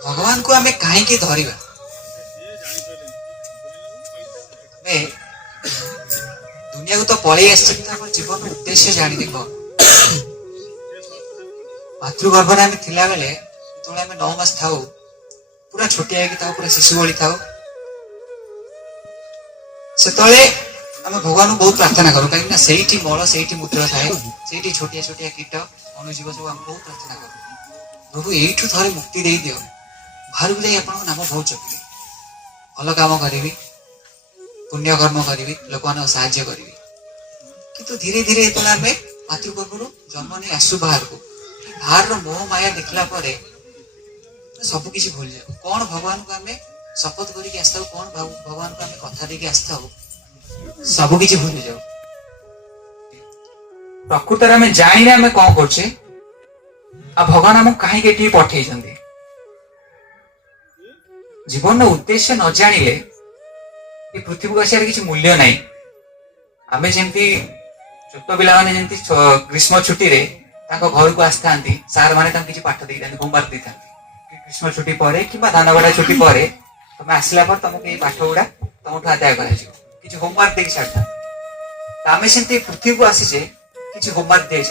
भगवान को आमे कहीं धरिबा दुनिया को तो पलि जीवन उद्देश्य जानी देख मातृगर्भ आम थिला बेले जो आम 9 मास था पूरा छोटिया पूरा शिशु भली था से आम भगवान बहुत प्रार्थना करूँ कहीं से मल से मूत्र थाए से छोटिया छोटिया कीट अणुजीव सब आम बहुत प्रार्थना करूँ प्रभु यू थे मुक्ति दे दियो बाहर को जाए नाम बहुत जपी भल कम करी पुण्य कर्म करी लोक मान साहाय्य करी किंतु धीरे धीरे जो आम मातृगर्भ जन्म नहीं आसु बाहर को बाहर मोह माया देखला सब किसी भूल जाओ कौन भगवान को आम शपथ करके आसता कौन भगवान को आम कथा देके आसता सब किसी भूल जाओ प्रकृत आम जाने आम कौन करछे आ भगवान आम कहीं पठे जीवन उद्देश्य न जानिले ये पृथ्वी को आसार किसी मूल्य नहीं आम जमी छोट पिला जमी ग्रीष्म छुट्टी रे घर को आसता सार मैंने किसी पाठ दे था होमवर्क दे था ग्रीष्म छुट्टी पर कि धान गड़ा छुट्टी पर तुम आसला पर तुमको ये पाठ गुड़ा तुमठू आदाय कर होमवर्क देकी छाड़ता आम से पृथ्वी को आसीचे किसी होमवर्क दे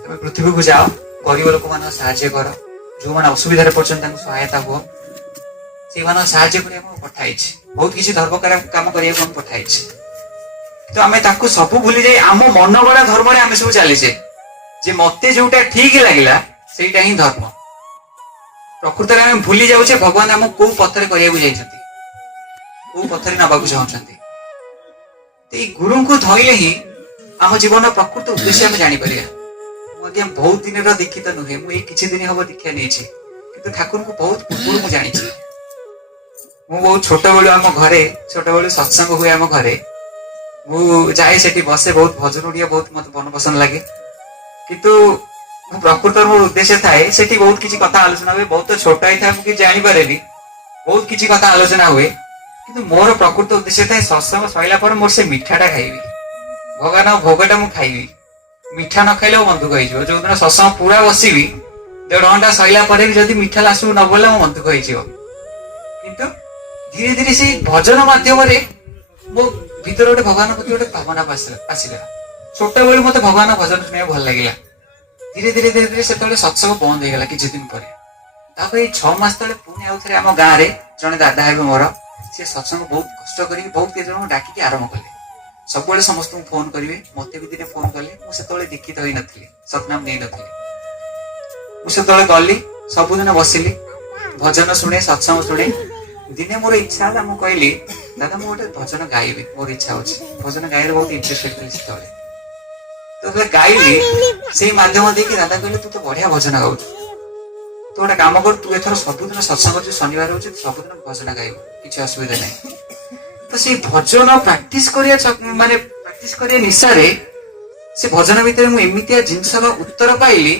तुम पृथ्वी को जाओ गरीब लोक मान साहाय्य कर जो मैंने असुविधा पड़ते सहायता हुआ से साहाय्य करने पठाई बहुत किसी धर्म काम करने पठाई तो आम सब भूली जाए आम मन गड़ा धर्म आम सब चलीचे जे मत जोटा ठीक लगे से ही धर्म प्रकृत में आम भूली जाऊे भगवान आम कौ पथर करने कौ पथर नवाक चाहते गुरु को धरले ही आम जीवन प्रकृत उद्देश्य आम जापर बहुत दिन दीक्षित नुहे मुझे किसी दिन हम दीक्षा नहीं ठाकुर को बहुत पूर्व मुझे जानी बहुत छोट बेलू आम घरे छोट बेलू सत्संग हुए आम घरे जाए से बसे बहुत भजन उड़िया बहुत मत मन पसंद लगे किंतु प्रकृत मोर उद्देश्य थाए से बहुत किसी कथा आलोचना हुए बहुत छोटा ही था मुझे जापर बहुत किसी कथा आलोचना हुए कि मोर प्रकृत उद्देश्य थाए सत्संग सरला पर मोर से मिठाटा खाइबी भगवान भोगटा मुझे खाइबी मिठा न खाइले मन दुख हो जो दिन सत्संग पूरा बसबी 1.5 घंटा सरला पर भी जब मिठा लास्ट न बोला मन दुख हो किंतु धीरे धीरे से भजन माध्यम मो भीतर गोटे भगवान प्रति गोटे भावना आसला छोट बेलू मत भगवान भजन शुणा भल लगे धीरे धीरे धीरे धीरे से सत्संग बंद हो गला किसी दिन पर 6 मास तले पुणी आउ थे आम गाँव में जड़े दादा है मोर सी सत्संग बहुत कष्ट कर बहुत किसी जन डाकिकी आरंभ कले सब समस्त फोन करेंगे मत भी दिन फोन कले मुझे दीक्षित हो नी सतनाम नहीं नी गली सबुदिन बसिली भजन शुणे सत्संग शुणे दिने मोर इच्छा है मुझे कहली दादा मुझे गोटे भजन गाइबी मोर इच्छा अच्छे भजन गाइबे बहुत इंटरेस्टेड थी तो गाइली से मध्यम देखिए दादा कहले तू तो बढ़िया भजन गाऊ तो गोटे कम कर तू एथर सबुदिन सत्संग कर शनिवार हो सबुदिन भजन गाइबू किसी असुविधा नहीं तो से भजन प्रैक्टिस माने प्रैक्टिस करिया निशा रे से भजन भितर मु एमितिया जिनसर उत्तर पाइली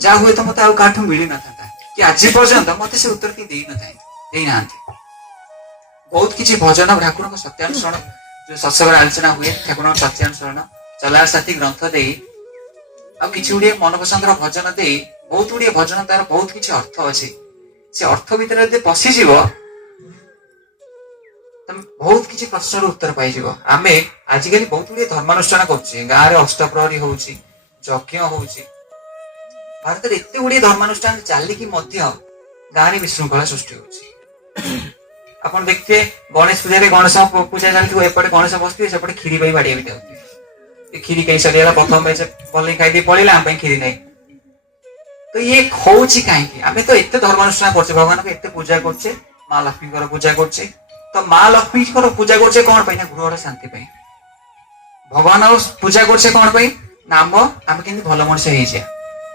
जा हुए तो मत आउ काठू मिली न था कि आज पर्यंत मत से उत्तर की दे ना बहुत किसी भजन ठाकुर सत्यानुसरण जो सत्संग आलोचना हुए ठाकुर सत्यानुसरण चलार साथी ग्रंथ दे कि मन पसंद भजन दे बहुत गुड़िए भजन तार बहुत किसी अर्थ अच्छे से अर्थ भितर पशिज बहुत किसी प्रश्न उत्तर पाई आम आजिकल बहुत गुड़िए धर्मानुष्ठान कर गाँव में अष्टप्रहरी हो यज्ञ हो भारत में एत गुड़िए धर्मानुष्ठान चलिकी गाँव में विशृंखला सृष्टि हो आप देखते गणेश पूजा गणेश पूजा चलती एपटे गणेश बसते सेपटे खीरी बाड़िया भी जाती खीरी कहीं सरीगला प्रथम भल खाई पड़ेगा आम खीरी नहीं तो ये हूँ कहीं आम तो एत धर्मानुष्ठान कर भगवान को एत पूजा करछे माँ लक्ष्मी पूजा करछे तो माँ लक्ष्मी पूजा करछे कौन पाई ना गृहर शांति पाई भगवान पूजा करछे कौन पाई ना आम केमती भल मनुष्य हो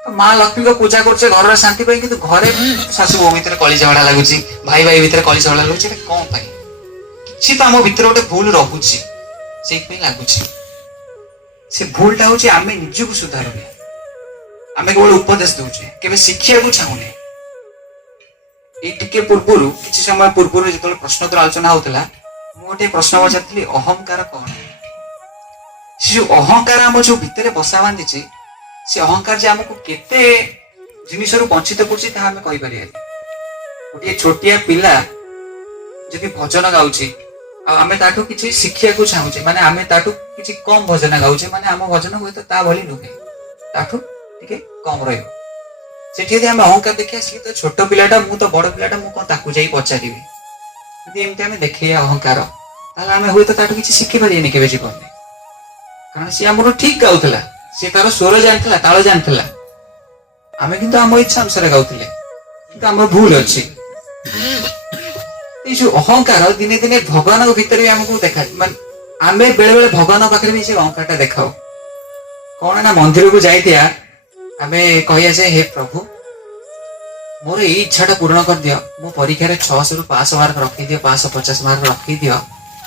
तो माँ लक्ष्मी को पूजा करछे घर शांति पाई किंतु घरे शाशु बहु भितर कली झगड़ा लगुच भाई भाई भितर कली झगड़ा लगुच कौन पाई किसी तो आम भितर गोटे भूल रखुची से लगुच से भूलटा हूँ आम निजक सुधारुने आम केवल उपदेश दौचे केवल शिक्षा को चाहूने ये पूर्वर किसी समय पूर्वर जो प्रश्नोत्तर आलोचना होता मुझे प्रश्न पचारि अहंकार कौन से जो अहंकार आम जो भितर बसा बांधीचे ସେ ଅହଙ୍କାର ଯେ ଆମକୁ କେତେ ଜିନିଷରୁ ବଞ୍ଚିତ କରୁଛି ତାହା ଆମେ କହିପାରିବାନି। ଗୋଟିଏ ଛୋଟିଆ ପିଲା ଯଦି ଭଜନ ଗାଉଛି ଆଉ ଆମେ ତାଠୁ କିଛି ଶିଖିବାକୁ ଚାହୁଁଛେ, ମାନେ ଆମେ ତାଠୁ କିଛି କମ ଭଜନ ଗାଉଛେ, ମାନେ ଆମ ଭଜନ ହୁଏତ ତା ଭଳି ନୁହେଁ, ତାଠୁ ଟିକେ କମ ରହିବ। ସେଠି ଯଦି ଆମେ ଅହଙ୍କାର ଦେଖିବା, ସିଏ ତ ଛୋଟ ପିଲାଟା, ମୁଁ ତ ବଡ ପିଲାଟା, ମୁଁ କଣ ତାକୁ ଯାଇ ପଚାରିବି, ଯଦି ଏମିତି ଆମେ ଦେଖେଇବା ଅହଙ୍କାର, ତାହେଲେ ଆମେ ହୁଏତ ତାଠୁ କିଛି ଶିଖିପାରିବାନି କେବେ ଜୀବନରେ। କାରଣ ସିଏ ଆମର ଠିକ ଗାଉଥିଲା, ସିଏ ତାର ସ୍ୱର ଜାଣିଥିଲା, ତାଳ ଜାଣିଥିଲା, ଆମେ କିନ୍ତୁ ଆମ ଇଚ୍ଛା ଅନୁସାରେ ଗାଉଥିଲେ, କିନ୍ତୁ ଆମର ଭୁଲ ଅଛି। ଏଇ ଯୋଉ ଅହଙ୍କାର ଦିନେ ଦିନେ ଭଗବାନଙ୍କ ଭିତରେ ବି ଆମକୁ ଦେଖା, ମାନେ ଆମେ ବେଳେ ବେଳେ ଭଗବାନଙ୍କ ପାଖରେ ବି ସେ ଅହଙ୍କାରଟା ଦେଖାଉ। କଣ ନା ମନ୍ଦିରକୁ ଯାଇଥିବା ଆମେ କହିବା ଯେ ହେ ପ୍ରଭୁ, ମୋର ଏଇ ଇଚ୍ଛାଟା ପୂରଣ କରିଦିଅ, ମୋ ପରୀକ୍ଷାରେ 600ରୁ 500 ମାର୍କ ରଖିଦିଅ, 550 ମାର୍କ ରଖିଦିଅ,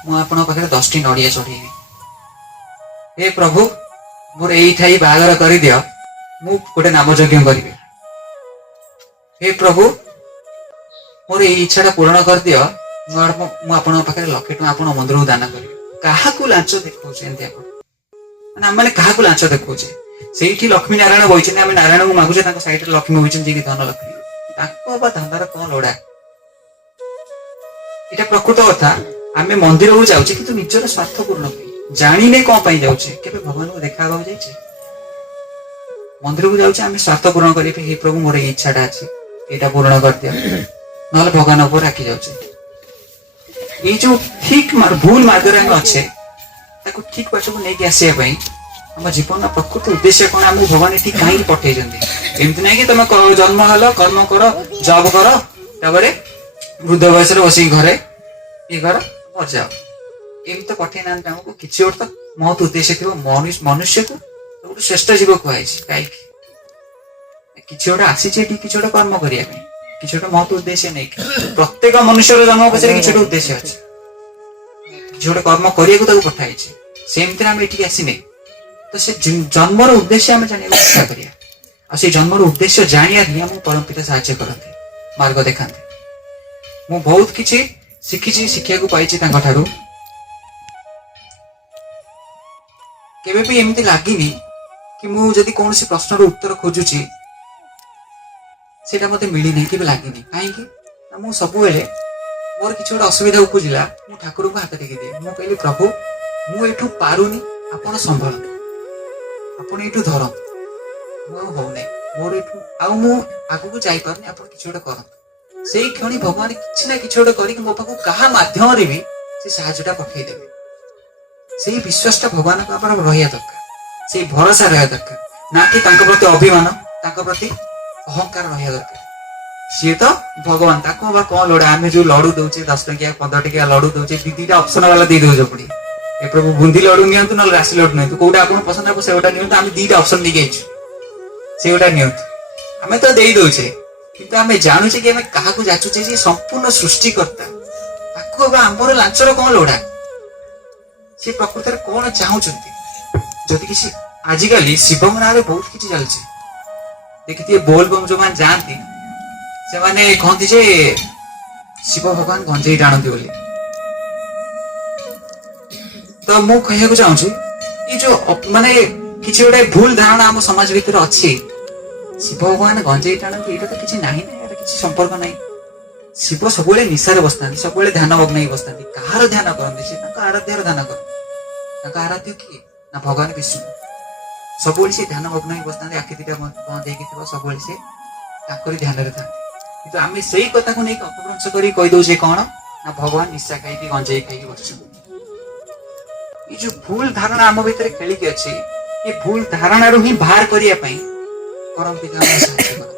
ମୁଁ ଆପଣଙ୍କ ପାଖରେ 10ଟି ନଡିଆ ଚଢେଇବି। ହେ ପ୍ରଭୁ, ମୋର ଏଇଠାଇ ବାହାଘର କରିଦିଅ, ମୁଁ ଗୋଟେ ନାମଯଜ୍ଞ କରିବି। ହେ ପ୍ରଭୁ, ମୋର ଏଇ ଇଚ୍ଛାଟା ପୂରଣ କରିଦିଅ, ମୁଁ ଆପଣଙ୍କ ପାଖରେ 1,00,000 ଟଙ୍କା ଆପଣଙ୍କ ମନ୍ଦିରକୁ ଦାନ କରିବି। କାହାକୁ ଲାଞ୍ଚ ଦେଖାଉଛେ ଏମିତି ଆପଣ? ମାନେ ଆମେ କାହାକୁ ଲାଞ୍ଚ ଦେଖାଉଛେ? ସେଇଠି ଲକ୍ଷ୍ମୀ ନାରାୟଣ ବହିଛନ୍ତି, ଆମେ ନାରାୟଣଙ୍କୁ ମାଗୁଛେ, ତାଙ୍କ ସାଇଡରେ ଲକ୍ଷ୍ମୀ ବହିଛନ୍ତି, ଯିଏକି ଧନ ଲକ୍ଷ୍ମୀ। ତାଙ୍କ ବା ଧନର କଣ ଲୋଡା? ଏଇଟା ପ୍ରକୃତ କଥା। ଆମେ ମନ୍ଦିରକୁ ଯାଉଛେ କିନ୍ତୁ ନିଜର ସ୍ୱାର୍ଥ ପୂର୍ଣ୍ଣ ପାଇଁ, ଜାଣିନେ କଣ ପାଇଁ ଯାଉଛେ? କେବେ ଭଗବାନଙ୍କୁ ଦେଖା ହେବାକୁ ଯାଇଛେ? ମନ୍ଦିରକୁ ଯାଉଛେ ଆମେ ସ୍ୱାର୍ଥ ପୂରଣ କରିବା ପାଇଁ, ହେ ପ୍ରଭୁ ମୋର ଏଇ ଇଚ୍ଛାଟା ଅଛି, ଏଇଟା ପୂରଣ କରିଦିଅ, ନହେଲେ ଭଗବାନ ଉପରେ ରାଖି ଯାଉଛେ। ଏଇ ଯୋଉ ଠିକ ଭୁଲ ମାର୍ଗରେ ଆମେ ଅଛେ, ତାକୁ ଠିକ ବାଟକୁ ନେଇକି ଆସିବା ପାଇଁ ଆମ ଜୀବନର ପ୍ରକୃତ ଉଦ୍ଦେଶ୍ୟ କଣ? ଆମକୁ ଭଗବାନ ଏଠି କାହିଁକି ପଠେଇଛନ୍ତି? ଏମିତି ନାହିଁ କି ତମେ ଜନ୍ମ ହେଲ, କର୍ମ କର, ଜବ କର, ତାପରେ ବୃଦ୍ଧ ବୟସରେ ବସିକି ଘରେ ଇଏ କର, ମଜାଅ। ଏମିତି ତ ପଠେଇ ନାହାନ୍ତି ଆମକୁ। କିଛି ଗୋଟେ ତ ମହତ ଉଦ୍ଦେଶ୍ୟ ଥିବ। ମନୁଷ୍ୟକୁ ସବୁଠୁ ଶ୍ରେଷ୍ଠ ଜୀବ କୁହାଯାଇଛି କାହିଁକି? କିଛି ଗୋଟେ ଆସିଛି ଏଠି କିଛି ଗୋଟେ କର୍ମ କରିବା ପାଇଁ, କିଛି ଗୋଟେ ମହତ ଉଦ୍ଦେଶ୍ୟ ନେଇକି। ପ୍ରତ୍ୟେକ ମନୁଷ୍ୟର ଜନ୍ମ ପଛରେ କିଛି ଗୋଟେ ଉଦ୍ଦେଶ୍ୟ ଅଛି, କିଛି ଗୋଟେ କର୍ମ କରିବାକୁ ତାକୁ ପଠାଇଛି। ସେମିତିରେ ଆମେ ଏଠିକି ଆସିନେ, ତ ସେ ଜନ୍ମର ଉଦ୍ଦେଶ୍ୟ ଆମେ ଜାଣିବାକୁ ଚେଷ୍ଟା କରିବା। ଆଉ ସେଇ ଜନ୍ମର ଉଦ୍ଦେଶ୍ୟ ଜାଣିବା ହିଁ ଆମକୁ ପରମ ପିତା ସାହାଯ୍ୟ କରନ୍ତି, ମାର୍ଗ ଦେଖାନ୍ତି। ମୁଁ ବହୁତ କିଛି ଶିଖିଛି, ଶିଖିବାକୁ ପାଇଛି ତାଙ୍କ ଠାରୁ। କେବେ ବି ଏମିତି ଲାଗିନି କି ମୁଁ ଯଦି କୌଣସି ପ୍ରଶ୍ନର ଉତ୍ତର ଖୋଜୁଛି ସେଇଟା ମତେ ମିଳିନାହିଁ, କେବେ ଲାଗିନି। କାହିଁକି ନା ମୁଁ ସବୁବେଳେ ମୋର କିଛି ଗୋଟେ ଅସୁବିଧା ଉପୁଜିଲା, ମୁଁ ଠାକୁରଙ୍କୁ ହାତ ଟେକି ଦିଏ। ମୁଁ କହିଲି ପ୍ରଭୁ, ମୁଁ ଏଠୁ ପାରୁନି, ଆପଣ ସମ୍ଭାଳନ୍ତୁ, ଆପଣ ଏଇଠୁ ଧରନ୍ତୁ, ମୁଁ ଆଉ ହଉନାହିଁ, ମୋର ଏଠୁ ଆଉ ମୁଁ ଆଗକୁ ଯାଇପାରୁନି, ଆପଣ କିଛି ଗୋଟେ କରନ୍ତୁ। ସେଇ କ୍ଷଣି ଭଗବାନ କିଛି ନା କିଛି ଗୋଟେ କରିକି ମୋ ପାଖକୁ କାହା ମାଧ୍ୟମରେ ବି ସେ ସାହାଯ୍ୟଟା ପଠେଇଦେବେ। ସେଇ ବିଶ୍ୱାସଟା ଭଗବାନଙ୍କ ଉପରେ ରହିବା ଦରକାର, ସେଇ ଭରସା ରହିବା ଦରକାର, ନା କି ତାଙ୍କ ପ୍ରତି ଅଭିମାନ, ତାଙ୍କ ପ୍ରତି ଅହଙ୍କାର ରହିବା ଦରକାର। ସିଏ ତ ଭଗବାନ, ତାକୁ ବା କଣ ଲୋଡା? ଆମେ ଯୋଉ ଲଡୁ ଦଉଛେ, 10 ଟଙ୍କିଆ 15 ଟଙ୍କିଆ ଲଡୁ ଦଉଛେ, ଦିଟା ଅପସନ ବାଲା ଦେଇ ଦଉଛେ ପୁଣି। ଏ ପ୍ରଭୁ ବୁନ୍ଦି ଲଡୁ ନିଅନ୍ତୁ, ନହେଲେ ରାଶି ଲଡୁ ନିଅନ୍ତୁ, କୋଉଟା ଆପଣଙ୍କୁ ପସନ୍ଦ ହବ ସେଗୁଟା ନିଅନ୍ତୁ। ଆମେ ଦିଟା ଅପସନ ନେଇକି ଯାଇଛୁ, ସେଗୁଟା ନିଅନ୍ତୁ। ଆମେ ତ ଦେଇ ଦଉଛେ, କିନ୍ତୁ ଆମେ ଜାଣୁଛେ କି ଆମେ କାହାକୁ ଯାଚୁଛେ? ଯେ ସମ୍ପୂର୍ଣ୍ଣ ସୃଷ୍ଟିକର୍ତ୍ତା, ତାକୁ ବା ଆମର ଲାଞ୍ଚର କଣ ଲୋଡା? ସେ ପ୍ରକୃତରେ କଣ ଚାହୁଁଛନ୍ତି? ଯଦି କିଛି ଆଜିକାଲି ଶିବଙ୍କ ନାଁରେ ବହୁତ କିଛି ଚାଲିଛି, ଦେଖିଥିବେ ବୋଲବମ୍ ଯୋଉମାନେ ଯାଆନ୍ତି ସେମାନେ କହନ୍ତି ଯେ ଶିବ ଭଗବାନ ଗଞ୍ଜେଇ ଟାଣନ୍ତି ବୋଲି। ତ ମୁଁ କହିବାକୁ ଚାହୁଁଛି, ଏଇ ଯୋଉ ମାନେ କିଛି ଗୋଟେ ଭୁଲ ଧାରଣା ଆମ ସମାଜ ଭିତରେ ଅଛି, ଶିବ ଭଗବାନ ଗଞ୍ଜେଇ ଟାଣନ୍ତି, ଏଇଟା ତ କିଛି ନାହିଁ ନା, ଏଇଟା କିଛି ସମ୍ପର୍କ ନାହିଁ। ଶିବ ସବୁବେଳେ ନିଶାରେ ବସିଥାନ୍ତି, ସବୁବେଳେ ଧ୍ୟାନ ମଗ୍ନ ହେଇ ବସିଥାନ୍ତି। କାହାର ଧ୍ୟାନ କରନ୍ତି? ସେ ତାଙ୍କ ଆରାଧ୍ୟର ଧ୍ୟାନ କରନ୍ତି। ତାଙ୍କ ଆରାଧ୍ୟ କିଏ? ନା ଭଗବାନ ବିଷ୍ଣୁ। ସବୁବେଳେ ସେ ଧ୍ୟାନ ମଗ୍ନ ହେଇ ବସିଥାନ୍ତି, ଆଖି ଦିଟା ବନ୍ଦ ହେଇକି ଥିବ, ସବୁବେଳେ ସେ ତାଙ୍କରି ଧ୍ୟାନରେ ଥାନ୍ତି। କିନ୍ତୁ ଆମେ ସେଇ କଥାକୁ ନେଇକି ଅପଭ୍ରଂଶ କରି କହିଦଉଛେ କଣ ନା ଭଗବାନ ନିଶା ଖାଇକି ଗଞ୍ଜେଇ ଖାଇକି ବସିଛନ୍ତି। ଏଇ ଯୋଉ ଭୁଲ ଧାରଣା ଆମ ଭିତରେ ଖେଳିକି ଅଛି, ଏ ଭୁଲ ଧାରଣାରୁ ହିଁ ବାହାର କରିବା ପାଇଁ ପରମ ପିତା ଆମକୁ ସାହାଯ୍ୟ କରନ୍ତି,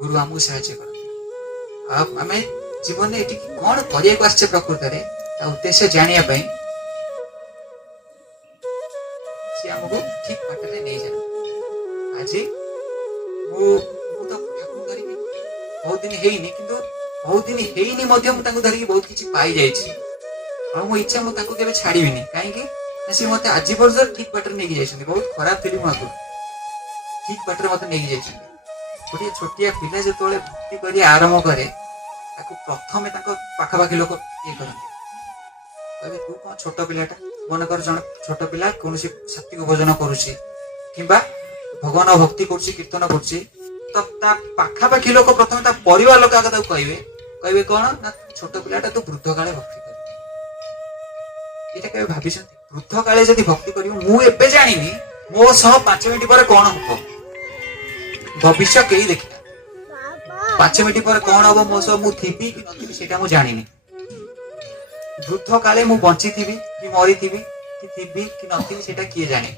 ଗୁରୁ ଆମକୁ ସାହାଯ୍ୟ କରନ୍ତି। ଆଉ ଆମେ ଜୀବନରେ ଏଠିକି କଣ କରିବାକୁ ଆସିଛେ ପ୍ରକୃତରେ, ତା ଉଦ୍ଦେଶ୍ୟ ଜାଣିବା ପାଇଁ ସେ ଆମକୁ ଠିକ ବାଟରେ ନେଇଯାଆନ୍ତି। ଆଜି ମୁଁ ତ ଠାକୁରଙ୍କୁ ଧରିକି ବହୁତ ଦିନ ହେଇନି, କିନ୍ତୁ ବହୁତ ଦିନ ହେଇନି ମଧ୍ୟ ମୁଁ ତାଙ୍କୁ ଧରିକି ବହୁତ କିଛି ପାଇଯାଇଛି। ଆଉ ମୋ ଇଚ୍ଛା, ମୁଁ ତାଙ୍କୁ କେବେ ଛାଡିବିନି। କାହିଁକି ନା ସେ ମତେ ଆଜି ପର୍ଯ୍ୟନ୍ତ ଠିକ ବାଟରେ ନେଇକି ଯାଇଛନ୍ତି। ବହୁତ ଖରାପ ଥିଲି ମୁଁ ଆଗରୁ, ଠିକ ବାଟରେ ମତେ ନେଇକି ଯାଇଛନ୍ତି। ଗୋଟିଏ ଛୋଟିଆ ପିଲା ଯେତେବେଳେ ଭକ୍ତି କରିବା ଆରମ୍ଭ କରେ, ତାକୁ ପ୍ରଥମେ ତାଙ୍କ ପାଖାପାଖି ଲୋକ ଇଏ କରନ୍ତି, କହିବେ ତୁ କଣ ଛୋଟ ପିଲାଟା? ମନେକର ଜଣେ ଛୋଟ ପିଲା କୌଣସି ସାତ୍ଵିକ ଭୋଜନ କରୁଛି, କିମ୍ବା भगवान भक्ति करुच्ची कीर्तन करुच्ची तो पाखापाखि लोक प्रथम परिवार लोक आगे कहे कहे कौन ना छोट पिलाटा तू वृद्ध काले भक्ति कर भावी वृद्ध काले जदि भक्ति कर मुझे जानी मो सह 5 मिनट पर कौन हम भविष्य कहीं देखा 5 मिनट पर कौन हम मो सह मुझी कि नी से जानी वृद्ध काले मु बंची थी कि मरी थी कि थी कि नी से किए जाने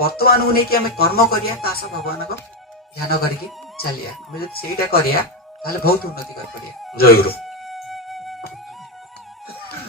वर्तमान को लेकिन आम कर्म करिया भगवान को ध्यान करके चलिया बहुत उन्नति कर। जय गुरु।